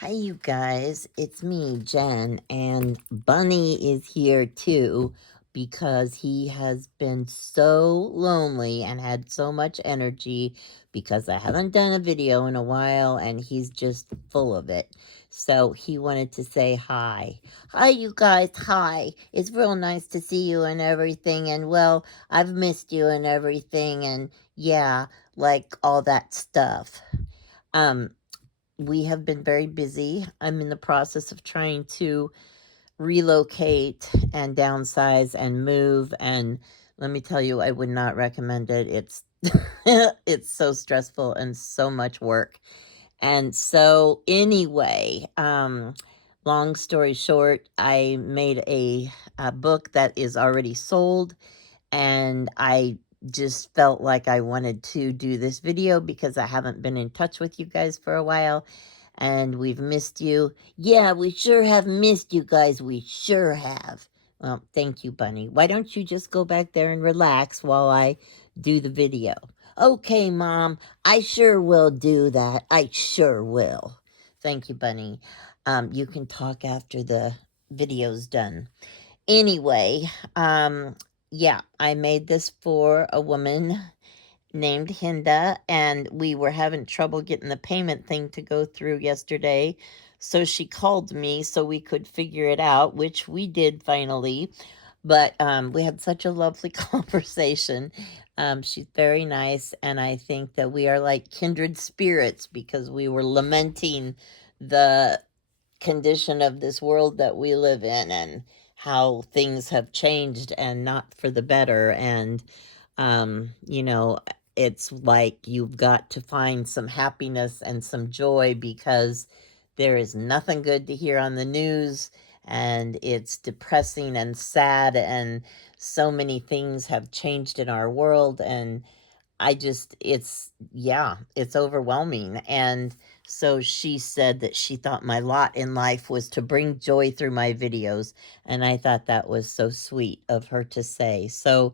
Hi, you guys. It's me, Jen, and Bunny is here too because he has been so lonely and had so much energy because I haven't done a video in a while and he's just full of it. So he wanted to say hi. Hi, you guys. Hi. It's real nice to see you and everything. And well, I've missed you and everything. And yeah, like all that stuff. Um, we have been very busy. I'm in the process of trying to relocate and downsize and move. And let me tell you, I would not recommend it. It's it's so stressful and so much work. And so anyway, long story short, I made a book that is already sold, and I just felt like I wanted to do this video because I haven't been in touch with you guys for a while and we've missed you. Yeah, we sure have missed you guys. We sure have. Well, thank you, Bunny. Why don't you just go back there and relax while I do the video? Okay, Mom. I sure will do that. I sure will. Thank you, Bunny. You can talk after the video's done. Anyway, yeah, I made this for a woman named Hinda, and we were having trouble getting the payment thing to go through yesterday. So she called me so we could figure it out, which we did finally. But we had such a lovely conversation. She's very nice, and I think that we are like kindred spirits because we were lamenting the condition of this world that we live in and how things have changed and not for the better. And you know, it's like you've got to find some happiness and some joy because there is nothing good to hear on the news, and it's depressing and sad, and so many things have changed in our world. And yeah, it's overwhelming. And so she said that she thought my lot in life was to bring joy through my videos. And I thought that was so sweet of her to say. So,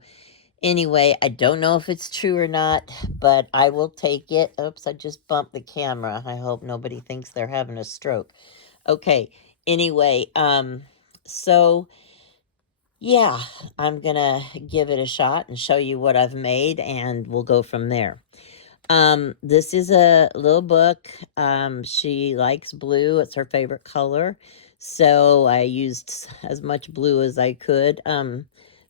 anyway, I don't know if it's true or not, but I will take it. Oops, I just bumped the camera. I hope nobody thinks they're having a stroke. Okay. Anyway, so yeah, I'm gonna give it a shot and show you what I've made, and we'll go from there. This is a little book. She likes blue. It's her favorite color. So I used as much blue as I could.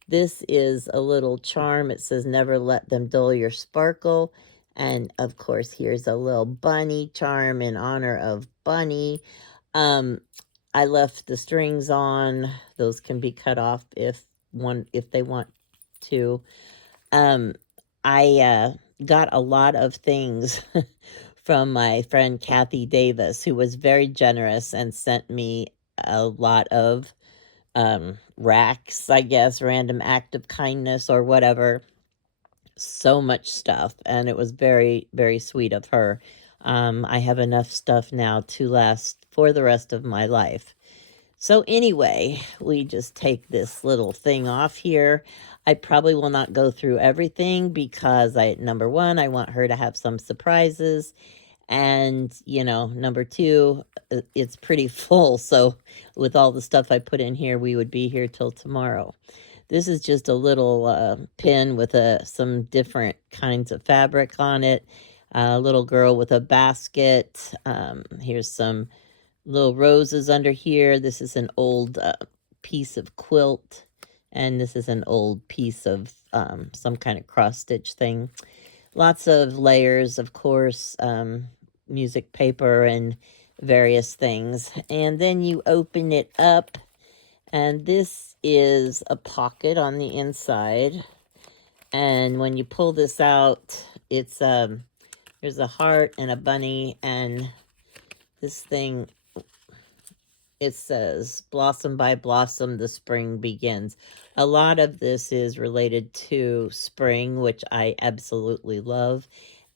This is a little charm. It says, never let them dull your sparkle. And of course, here's a little bunny charm in honor of Bunny. Um, I left the strings on. Those can be cut off if they want to. Um, I got a lot of things from my friend Kathy Davis, who was very generous and sent me a lot of racks, I guess, random act of kindness or whatever. So much stuff, and it was very, very sweet of her. I have enough stuff now to last for the rest of my life. So anyway, we just take this little thing off here. I probably will not go through everything because number one, I want her to have some surprises. And, number two, it's pretty full. So with all the stuff I put in here, we would be here till tomorrow. This is just a little pin with some different kinds of fabric on it. A little girl with a basket. Here's some little roses under here. This is an old piece of quilt, and this is an old piece of some kind of cross stitch thing. Lots of layers, of course, music paper and various things. And then you open it up, and this is a pocket on the inside. And when you pull this out, it's there's a heart and a bunny, and this thing, it says, blossom by blossom, the spring begins. A lot of this is related to spring, which I absolutely love,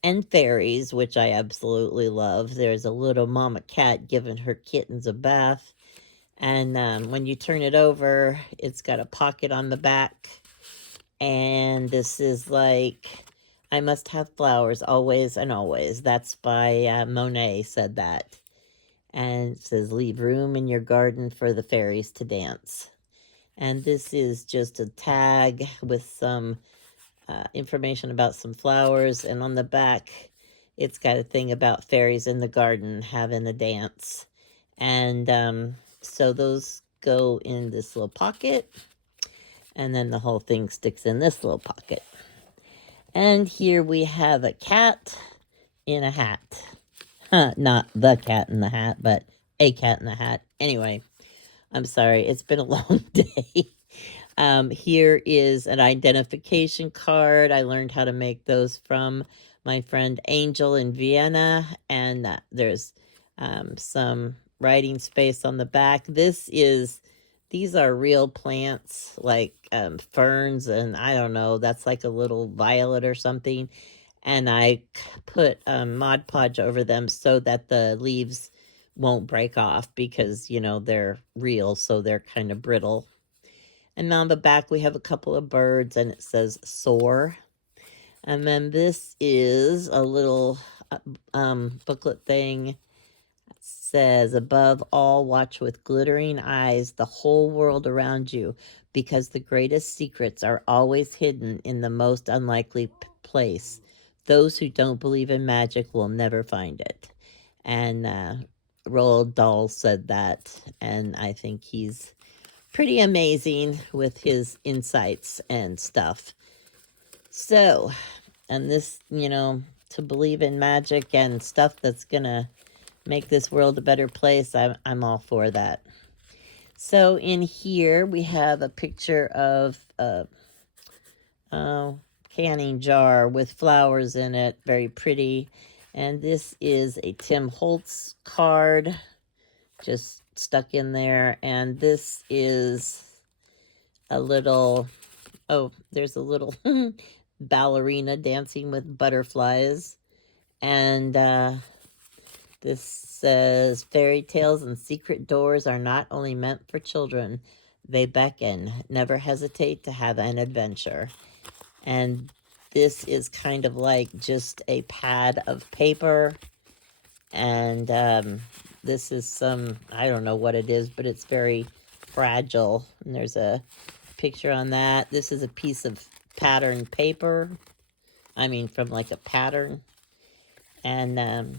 and fairies, which I absolutely love. There's a little mama cat giving her kittens a bath. And when you turn it over, it's got a pocket on the back. And this is like, I must have flowers always and always. That's by Monet said that. And it says, leave room in your garden for the fairies to dance. And this is just a tag with some information about some flowers. And on the back, it's got a thing about fairies in the garden having a dance. And so those go in this little pocket. And then the whole thing sticks in this little pocket. And here we have a cat in a hat. Not the cat in the hat, but a cat in the hat. Anyway, I'm sorry. It's been a long day. Here is an identification card. I learned how to make those from my friend Angel in Vienna. And there's some writing space on the back. These are real plants, like ferns, and I don't know, that's like a little violet or something. And I put Mod Podge over them so that the leaves won't break off because, you know, they're real, so they're kind of brittle. And on the back, we have a couple of birds, and it says soar. And then this is a little booklet thing. It says, above all, watch with glittering eyes the whole world around you, because the greatest secrets are always hidden in the most unlikely place. Those who don't believe in magic will never find it. And Roald Dahl said that, and I think he's pretty amazing with his insights and stuff. So, and this, you know, to believe in magic and stuff that's gonna make this world a better place, I'm all for that. So in here we have a picture of a canning jar with flowers in it, very pretty. And this is a Tim Holtz card, just stuck in there. And this is a little, oh, there's a little ballerina dancing with butterflies. And this says, fairy tales and secret doors are not only meant for children, they beckon. Never hesitate to have an adventure. And this is kind of like just a pad of paper. And this is some, I don't know what it is, but it's very fragile. And there's a picture on that. This is a piece of pattern paper. I mean, from like a pattern. And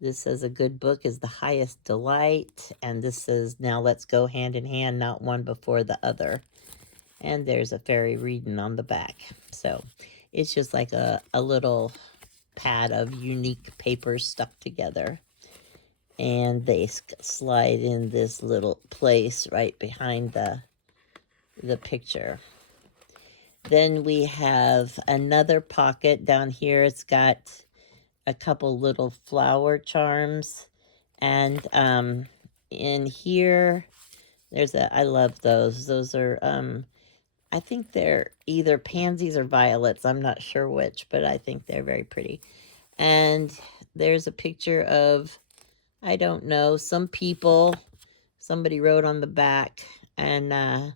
this says, a good book is the highest delight. And this says, now let's go hand in hand, not one before the other. And there's a fairy reading on the back. So it's just like a little pad of unique papers stuck together. And they slide in this little place right behind the picture. Then we have another pocket down here. It's got a couple little flower charms. And in here, there's I love those. Those are, I think they're either pansies or violets. I'm not sure which, but I think they're very pretty. And there's a picture of, I don't know, some people. Somebody wrote on the back. And,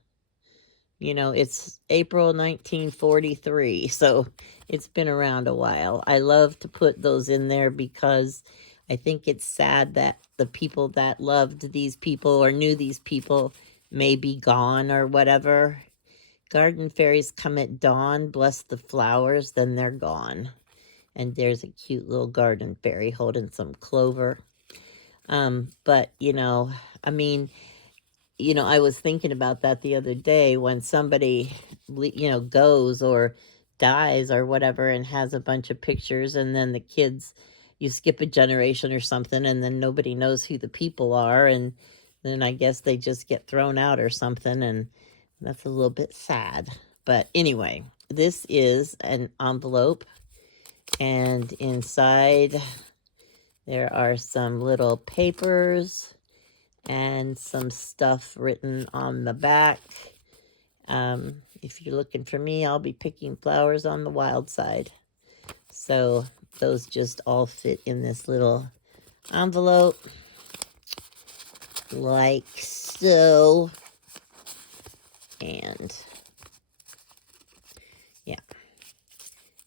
you know, it's April 1943, so it's been around a while. I love to put those in there because I think it's sad that the people that loved these people or knew these people may be gone or whatever. Garden fairies come at dawn, bless the flowers, then they're gone. And there's a cute little garden fairy holding some clover. But, you know, I mean, you know, I was thinking about that the other day when somebody, you know, goes or dies or whatever and has a bunch of pictures, and then the kids, you skip a generation or something, and then nobody knows who the people are, and then I guess they just get thrown out or something, and that's a little bit sad. But anyway, this is an envelope, and inside there are some little papers and some stuff written on the back. If you're looking for me, I'll be picking flowers on the wild side. So those just all fit in this little envelope, like so. And yeah,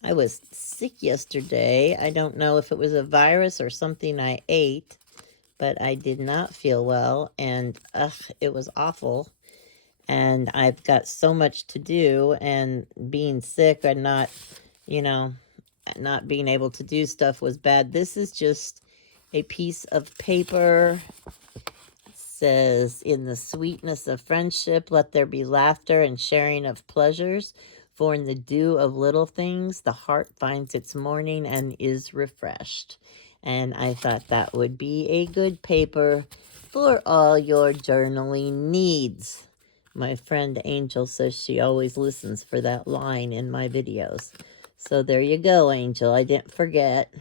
I was sick yesterday. I don't know if it was a virus or something I ate, but I did not feel well, and it was awful. And I've got so much to do, and being sick and not, you know, not being able to do stuff was bad. This is just a piece of paper. It says, in the sweetness of friendship, let there be laughter and sharing of pleasures. For in the dew of little things, the heart finds its morning and is refreshed. And I thought that would be a good paper for all your journaling needs. My friend Angel says she always listens for that line in my videos. So there you go, Angel. I didn't forget.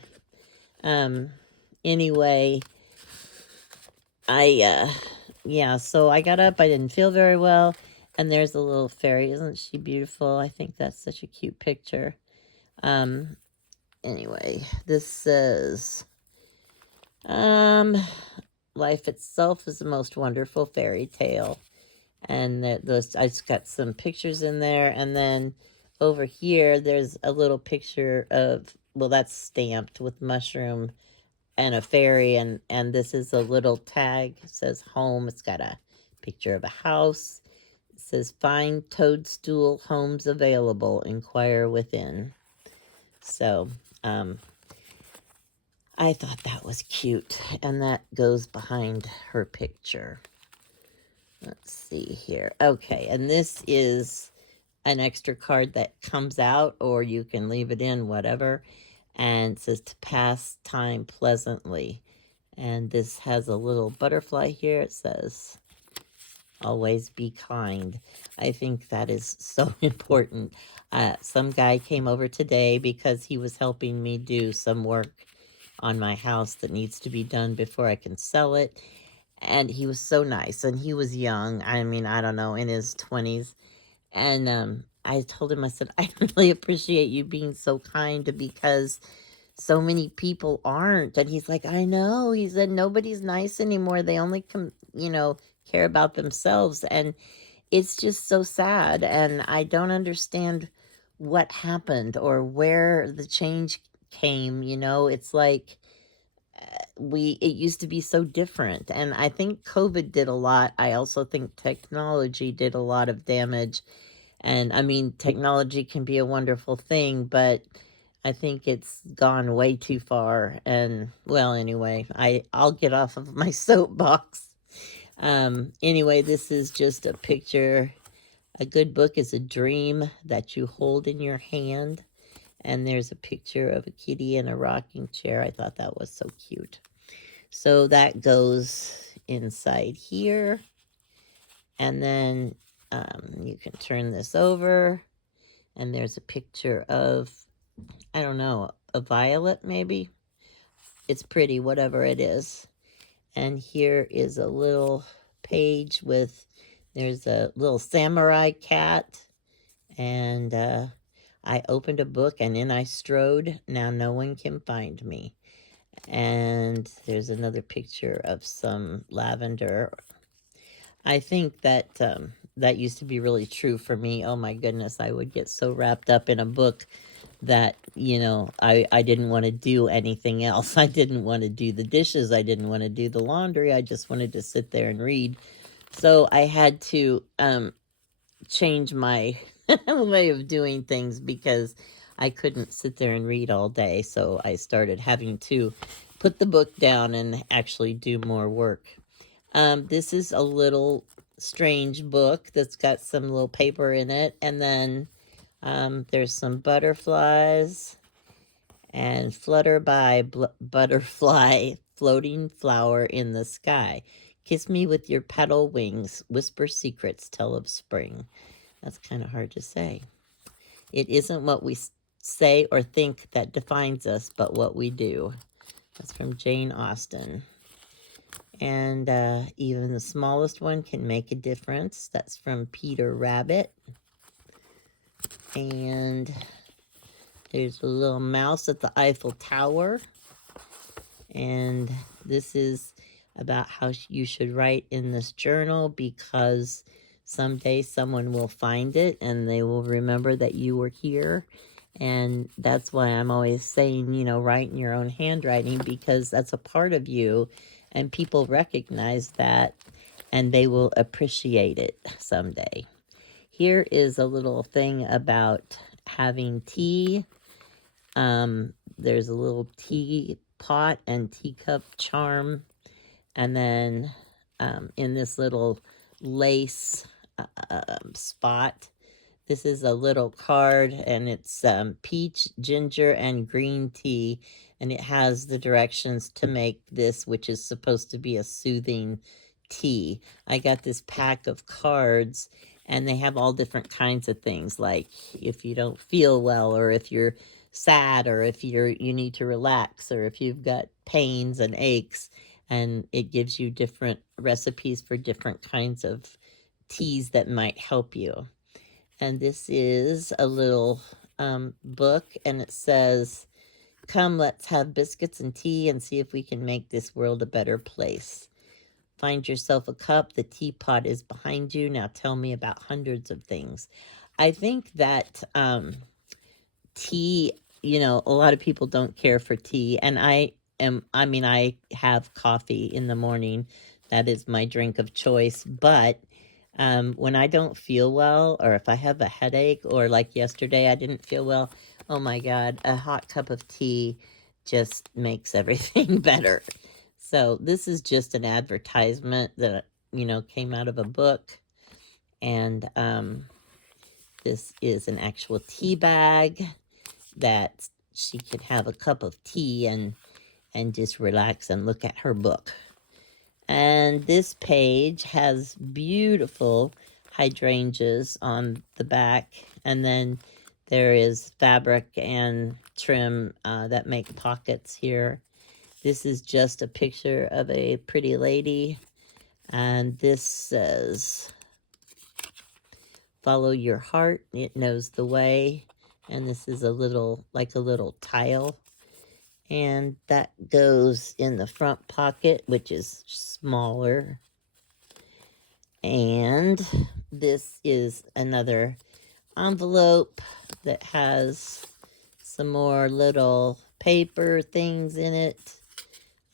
Anyway, yeah, so I got up. I didn't feel very well. And there's a little fairy. Isn't she beautiful? I think that's such a cute picture. Anyway, this says, life itself is the most wonderful fairy tale. And those, I just got some pictures in there. And then over here, there's a little picture of, well, that's stamped with mushroom and a fairy, and this is a little tag. It says home. It's got a picture of a house. It says find toadstool homes available, inquire within. So I thought that was cute, and that goes behind her picture. Let's see here. Okay, and this is an extra card that comes out, or you can leave it in, whatever. And it says to pass time pleasantly. And this has a little butterfly here. It says, always be kind. I think that is so important. Some guy came over today because he was helping me do some work on my house that needs to be done before I can sell it. And he was so nice. And he was young. I mean, I don't know, in his 20s. And I told him, I said, I really appreciate you being so kind, because so many people aren't. And he's like, I know. He said, nobody's nice anymore. They only care about themselves. And it's just so sad. And I don't understand what happened or where the change came. It's like it used to be so different. And I think COVID did a lot. I also think technology did a lot of damage. And I mean, technology can be a wonderful thing, but I think it's gone way too far. And well, anyway, I'll get off of my soapbox. Anyway, this is just a picture. A good book is a dream that you hold in your hand. And there's a picture of a kitty in a rocking chair. I thought that was so cute. So that goes inside here. And then you can turn this over. And there's a picture of, I don't know, a violet maybe? It's pretty, whatever it is. And here is a little page with, there's a little samurai cat. And I opened a book and in I strode. Now no one can find me. And there's another picture of some lavender. I think that that used to be really true for me. Oh my goodness, I would get so wrapped up in a book that, I didn't want to do anything else. I didn't want to do the dishes. I didn't want to do the laundry. I just wanted to sit there and read. So I had to change my way of doing things because I couldn't sit there and read all day. So I started having to put the book down and actually do more work. This is a little strange book that's got some little paper in it. And then there's some butterflies and flutter by butterfly, floating flower in the sky. Kiss me with your petal wings, whisper secrets, tell of spring. That's kind of hard to say. It isn't what we say or think that defines us, but what we do. That's from Jane Austen. And even the smallest one can make a difference. That's from Peter Rabbit. And there's a little mouse at the Eiffel Tower. And this is about how you should write in this journal, because someday someone will find it and they will remember that you were here. And that's why I'm always saying, write in your own handwriting, because that's a part of you. and people recognize that, and they will appreciate it someday. Here is a little thing about having tea. There's a little teapot and teacup charm, and then in this little lace spot, this is a little card, and it's peach, ginger, and green tea, and it has the directions to make this, which is supposed to be a soothing tea. I got this pack of cards, and they have all different kinds of things, like if you don't feel well, or if you're sad, or if you need to relax, or if you've got pains and aches, and it gives you different recipes for different kinds of teas that might help you. And this is a little book, and it says, "Come, let's have biscuits and tea and see if we can make this world a better place. Find yourself a cup. The teapot is behind you. Now tell me about hundreds of things." I think that tea, a lot of people don't care for tea, and I have coffee in the morning. That is my drink of choice, but when I don't feel well, or if I have a headache, or like yesterday I didn't feel well, oh my God, a hot cup of tea just makes everything better. So this is just an advertisement that, came out of a book. And this is an actual tea bag that she could have a cup of tea and just relax and look at her book. And this page has beautiful hydrangeas on the back. And then there is fabric and trim that make pockets here. This is just a picture of a pretty lady. And this says, "Follow your heart, it knows the way." And this is like a little tile. And that goes in the front pocket, which is smaller. And this is another envelope that has some more little paper things in it.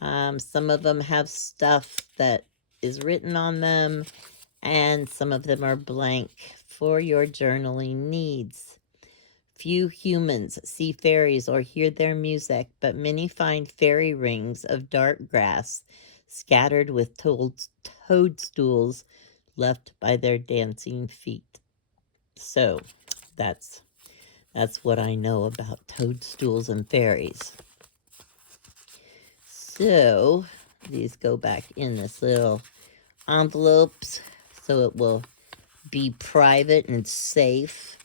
Some of them have stuff that is written on them, and some of them are blank for your journaling needs. Few humans see fairies or hear their music, but many find fairy rings of dark grass scattered with toadstools left by their dancing feet. So that's what I know about toadstools and fairies. So these go back in this little envelopes, so it will be private and safe.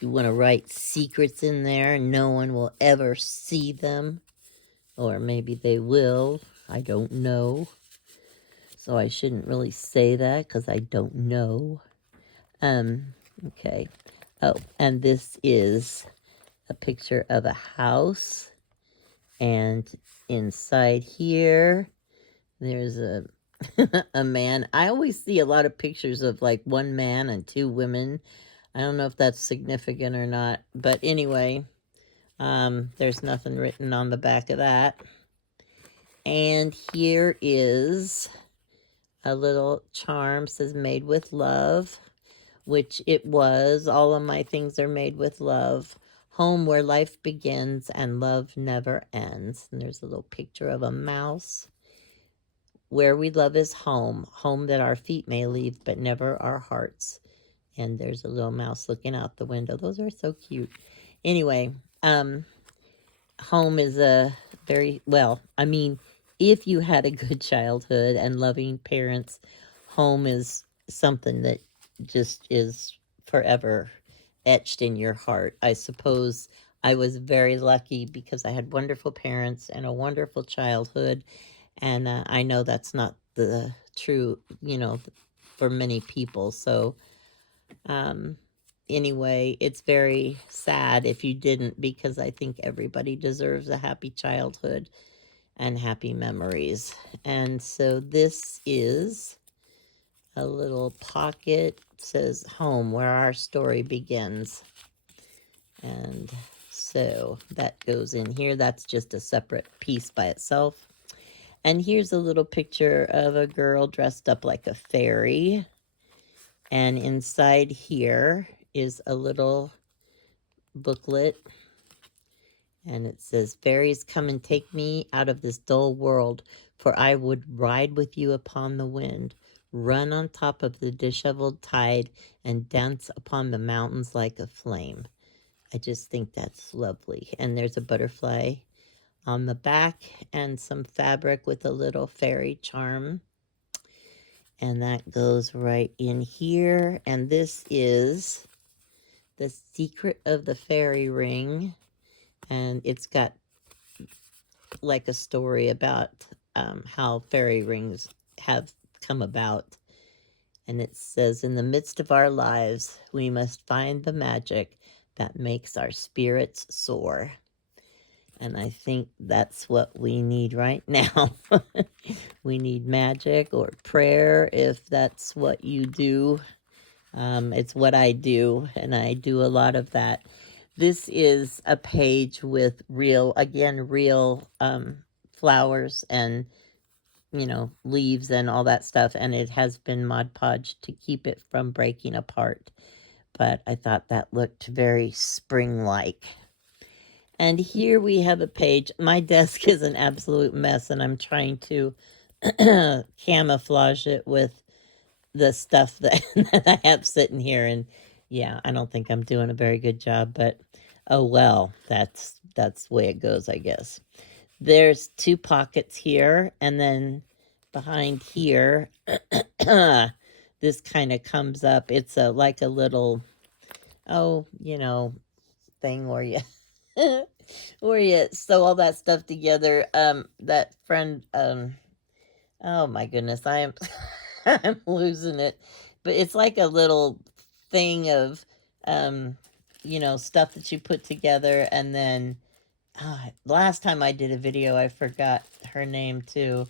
You want to write secrets in there, no one will ever see them. Or maybe they will. I don't know. So I shouldn't really say that because I don't know. Okay. Oh, and this is a picture of a house. And inside here, there's a a man. I always see a lot of pictures of like one man and two women. I don't know if that's significant or not. But anyway, there's nothing written on the back of that. And here is a little charm, says "made with love," which it was. All of my things are made with love. Home where life begins and love never ends. And there's a little picture of a mouse. Where we love is home. Home that our feet may leave, but never our hearts. And there's a little mouse looking out the window. Those are so cute. Anyway, home is a very, well, I mean, if you had a good childhood and loving parents, home is something that just is forever etched in your heart. I suppose I was very lucky because I had wonderful parents and a wonderful childhood. And I know that's not the true, for many people. So anyway, it's very sad if you didn't, because I think everybody deserves a happy childhood and happy memories. And so this is a little pocket. It says "home where our story begins." And so that goes in here. That's just a separate piece by itself. And here's a little picture of a girl dressed up like a fairy. And inside here is a little booklet. And it says, "Fairies, come and take me out of this dull world, for I would ride with you upon the wind, run on top of the disheveled tide, and dance upon the mountains like a flame." I just think that's lovely. And there's a butterfly on the back and some fabric with a little fairy charm. And that goes right in here. And this is The Secret of the Fairy Ring. And it's got like a story about how fairy rings have come about. And it says, "In the midst of our lives, we must find the magic that makes our spirits soar." And I think that's what we need right now. We need magic or prayer if that's what you do. It's what I do, and I do a lot of that. This is a page with real, again, real flowers and, leaves and all that stuff, and it has been Mod Podged to keep it from breaking apart. But I thought that looked very spring-like. And here we have a page. My desk is an absolute mess, and I'm trying to camouflage it with the stuff that, that I have sitting here. And yeah, I don't think I'm doing a very good job, but oh well, that's the way it goes, I guess. There's 2 pockets here, and then behind here, this kind of comes up. It's like a little, thing where you where you sew all that stuff together. That friend, oh my goodness, I am I'm losing it. But it's like a little thing of stuff that you put together, and then last time I did a video, I forgot her name too.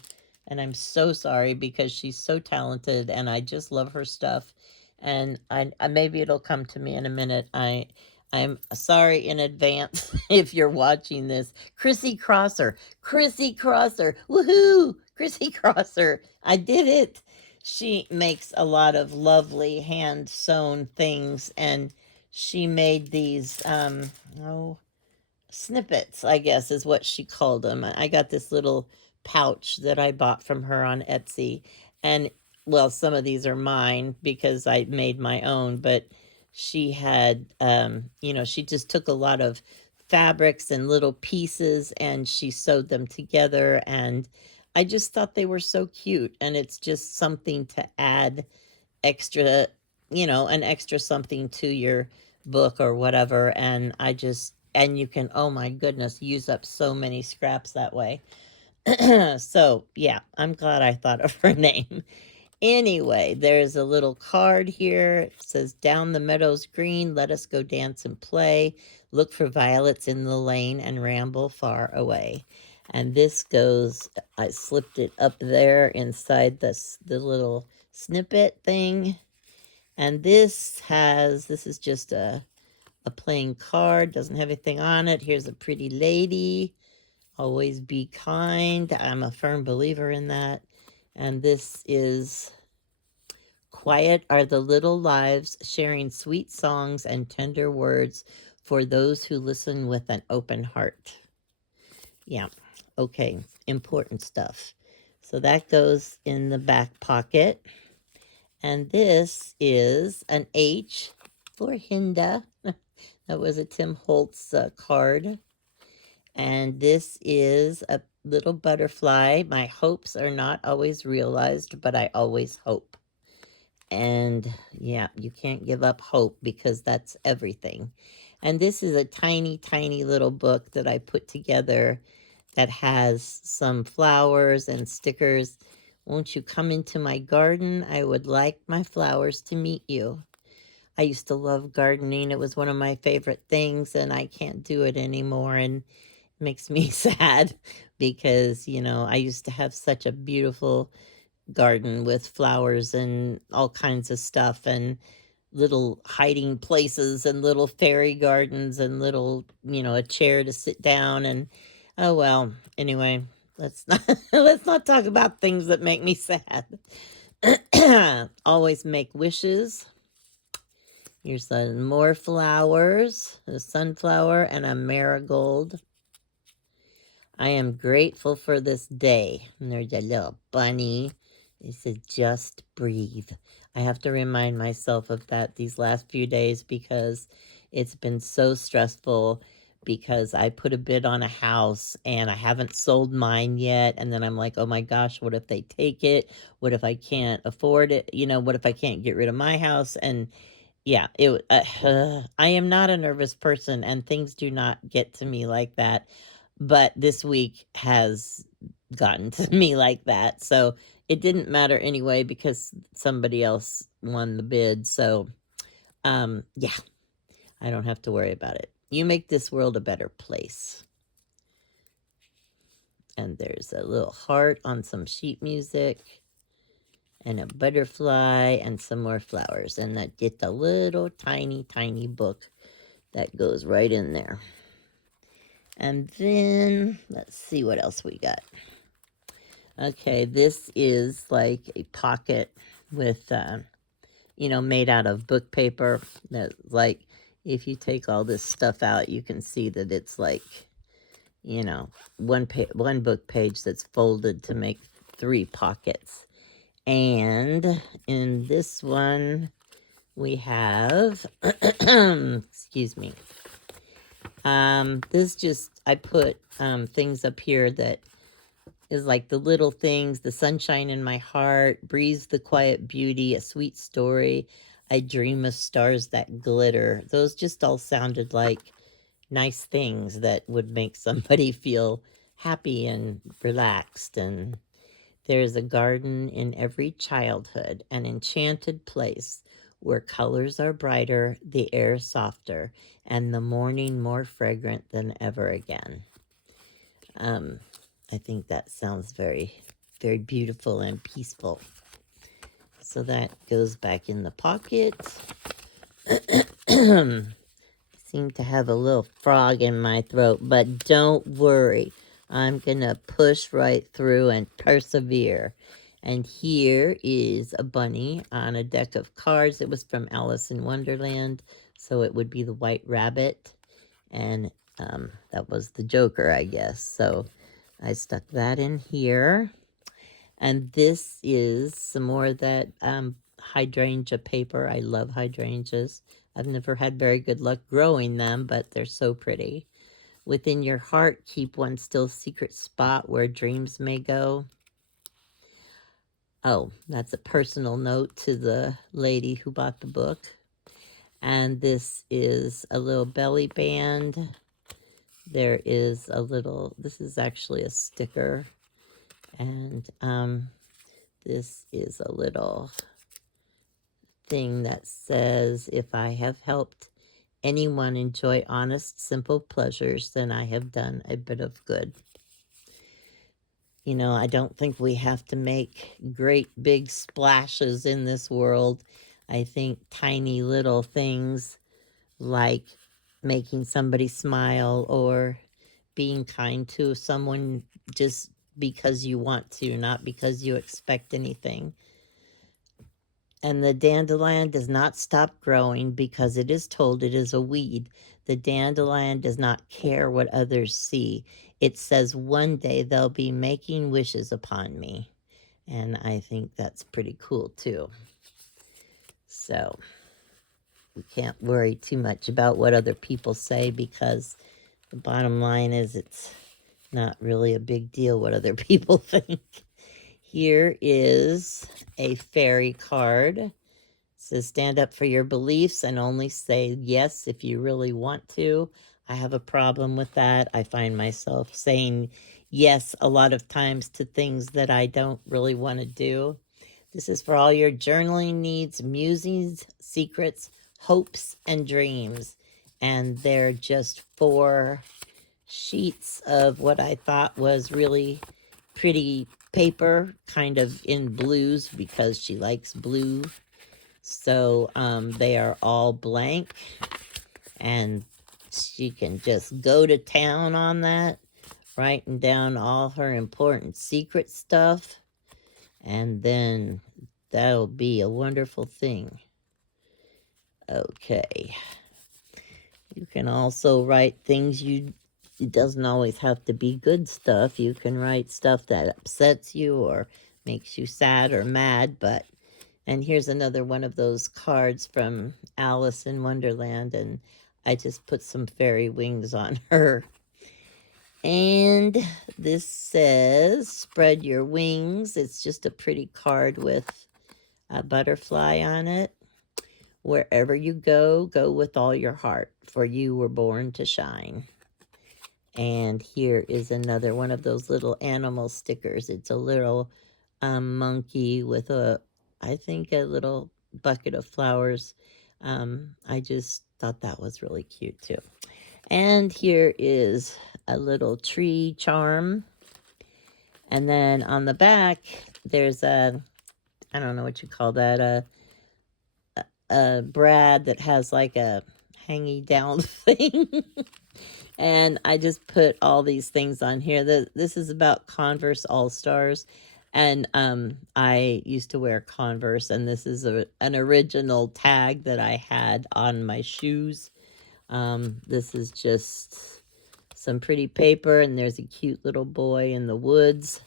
And I'm so sorry because she's so talented and I just love her stuff. And I maybe it'll come to me in a minute. I'm sorry in advance if you're watching this. Chrissy Crosser. Chrissy Crosser. Woohoo! Chrissy Crosser. I did it. She makes a lot of lovely hand sewn things, and she made these snippets, I guess is what she called them. I got this little pouch that I bought from her on Etsy. And well, some of these are mine because I made my own, but she had, she just took a lot of fabrics and little pieces and she sewed them together. And I just thought they were so cute. And it's just something to add extra, an extra something to your book or whatever. And you can, oh my goodness, use up so many scraps that way. So, yeah, I'm glad I thought of her name. Anyway, there's a little card here. It says, "Down the meadows green, let us go dance and play. Look for violets in the lane and ramble far away." And this goes, I slipped it up there inside the little snippet thing. And this is just a plain card, doesn't have anything on it. Here's a pretty lady. Always be kind. I'm a firm believer in that. And this is, "Quiet are the little lives, sharing sweet songs and tender words for those who listen with an open heart." Yeah, okay, important stuff. So that goes in the back pocket. And this is an H for Hinda. That was a Tim Holtz card. And this is a little butterfly. "My hopes are not always realized, but I always hope." And yeah, you can't give up hope because that's everything. And this is a tiny, tiny little book that I put together that has some flowers and stickers. "Won't you come into my garden? I would like my flowers to meet you." I used to love gardening. It was one of my favorite things, and I can't do it anymore. And it makes me sad because, I used to have such a beautiful garden with flowers and all kinds of stuff and little hiding places and little fairy gardens and little, a chair to sit down. And oh, well, anyway, let's not let's not talk about things that make me sad. Always make wishes. Here's some more flowers, a sunflower and a marigold. I am grateful for this day. And there's a little bunny. It says, just breathe. I have to remind myself of that these last few days because it's been so stressful because I put a bid on a house and I haven't sold mine yet. And then I'm like, oh my gosh, what if they take it? What if I can't afford it? You know, what if I can't get rid of my house? And yeah, I am not a nervous person and things do not get to me like that. But this week has gotten to me like that. So it didn't matter anyway because somebody else won the bid. So yeah, I don't have to worry about it. You make this world a better place. And there's a little heart on some sheet music and a butterfly and some more flowers. And that just a little tiny, tiny book that goes right in there. And then let's see what else we got. Okay, this is like a pocket with, you know, made out of book paper. That, like, if you take all this stuff out, you can see that it's like, you know, one book page that's folded to make 3 pockets. And in this one, we have, excuse me, this just, I put things up here that is like the little things, the sunshine in my heart, breathes the quiet beauty, a sweet story, I dream of stars that glitter. Those just all sounded like nice things that would make somebody feel happy and relaxed. And there's a garden in every childhood, an enchanted place where colors are brighter, the air softer, and the morning more fragrant than ever again. I think that sounds very, very beautiful and peaceful. So that goes back in the pocket. Seem to have a little frog in my throat, but don't worry. I'm going to push right through and persevere. And here is a bunny on a deck of cards. It was from Alice in Wonderland, so it would be the White Rabbit. And that was the Joker, I guess. So I stuck that in here. And this is some more of that hydrangea paper. I love hydrangeas. I've never had very good luck growing them, but they're so pretty. Within your heart, keep one still secret spot where dreams may go. Oh, that's a personal note to the lady who bought the book. And this is a little belly band. There is a little, this is actually a sticker. And this is a little thing that says, if I have helped anyone enjoy honest, simple pleasures, then I have done a bit of good. You know, I don't think we have to make great big splashes in this world. I think tiny little things like making somebody smile or being kind to someone just because you want to, not because you expect anything. And the dandelion does not stop growing because it is told it is a weed. The dandelion does not care what others see. It says one day they'll be making wishes upon me. And I think that's pretty cool too. So we can't worry too much about what other people say because the bottom line is it's not really a big deal what other people think. Here is a fairy card. It says, stand up for your beliefs and only say yes if you really want to. I have a problem with that. I find myself saying yes a lot of times to things that I don't really want to do. This is for all your journaling needs, musings, secrets, hopes, and dreams. And they're just 4 sheets of what I thought was really pretty paper, kind of in blues because she likes blue. So they are all blank and she can just go to town on that. writing down all her important secret stuff, and then that'll be a wonderful thing. Okay. You can also write things it doesn't always have to be good stuff. You can write stuff that upsets you or makes you sad or mad, and here's another one of those cards from Alice in Wonderland, and I just put some fairy wings on her. And this says, spread your wings. It's just a pretty card with a butterfly on it. Wherever you go, go with all your heart, for you were born to shine. And here is another one of those little animal stickers. It's a little monkey with I think a little bucket of flowers. I just thought that was really cute too. And here is a little tree charm. And then on the back, there's I don't know what you call that, a brad that has like a hanging down thing. And I just put all these things on here. This is about Converse All-Stars. And I used to wear Converse, and this is an original tag that I had on my shoes. This is just some pretty paper, and there's a cute little boy in the woods.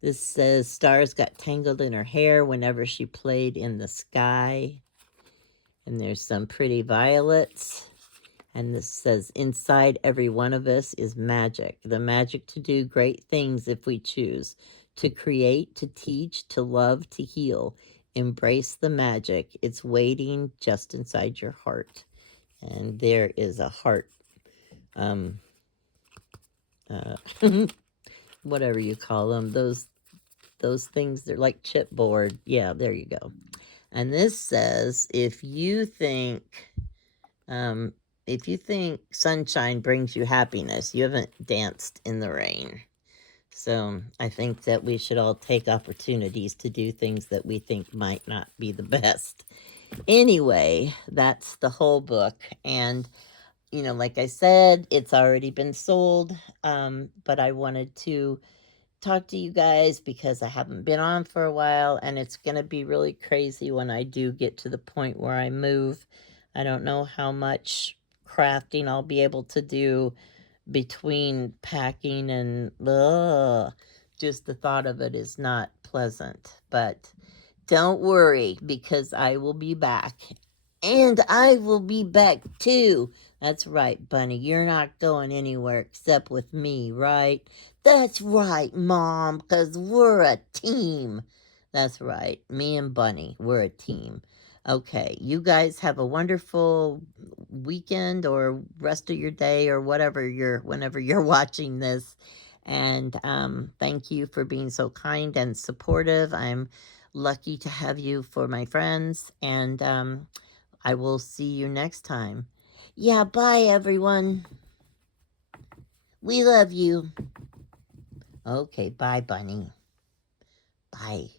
This says, stars got tangled in her hair whenever she played in the sky. And there's some pretty violets. And this says, inside every one of us is magic. The magic to do great things if we choose. To create, to teach, to love, to heal. Embrace the magic. It's waiting just inside your heart. And there is a heart. Whatever you call them. Those things, they're like chipboard. Yeah, there you go. And this says, if you think sunshine brings you happiness, you haven't danced in the rain. So I think that we should all take opportunities to do things that we think might not be the best. Anyway, that's the whole book. And, like I said, it's already been sold. But I wanted to talk to you guys because I haven't been on for a while, and it's going to be really crazy when I do get to the point where I move. I don't know how much crafting I'll be able to do between packing and just the thought of it is not pleasant. But don't worry, because I will be back. And I will be back too. That's right, Bunny. You're not going anywhere except with me, right? That's right, Mom, because we're a team. That's right. Me and Bunny, we're a team. Okay, you guys have a wonderful weekend or rest of your day or whenever you're watching this. And thank you for being so kind and supportive. I'm lucky to have you for my friends, and I will see you next time. Yeah, bye, everyone. We love you. Okay, bye, Bunny. Bye.